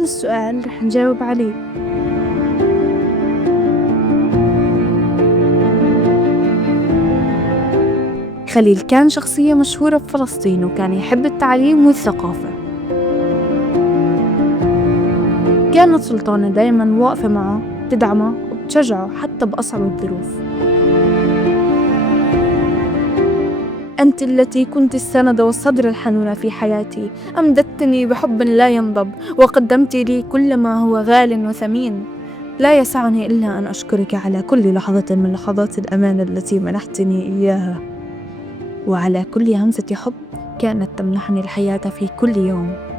هذا السؤال رح نجاوب عليه. خليل كان شخصية مشهورة بفلسطين، وكان يحب التعليم والثقافة. كانت سلطانة دايماً واقفة معه، تدعمه وتشجعه حتى بأصعب الظروف. أنت التي كنت السند والصدر الحنون في حياتي، أمددتني بحب لا ينضب، وقدمت لي كل ما هو غال وثمين. لا يسعني إلا أن أشكرك على كل لحظة من لحظات الأمان التي منحتني إياها، وعلى كل همسة حب كانت تمنحني الحياة في كل يوم.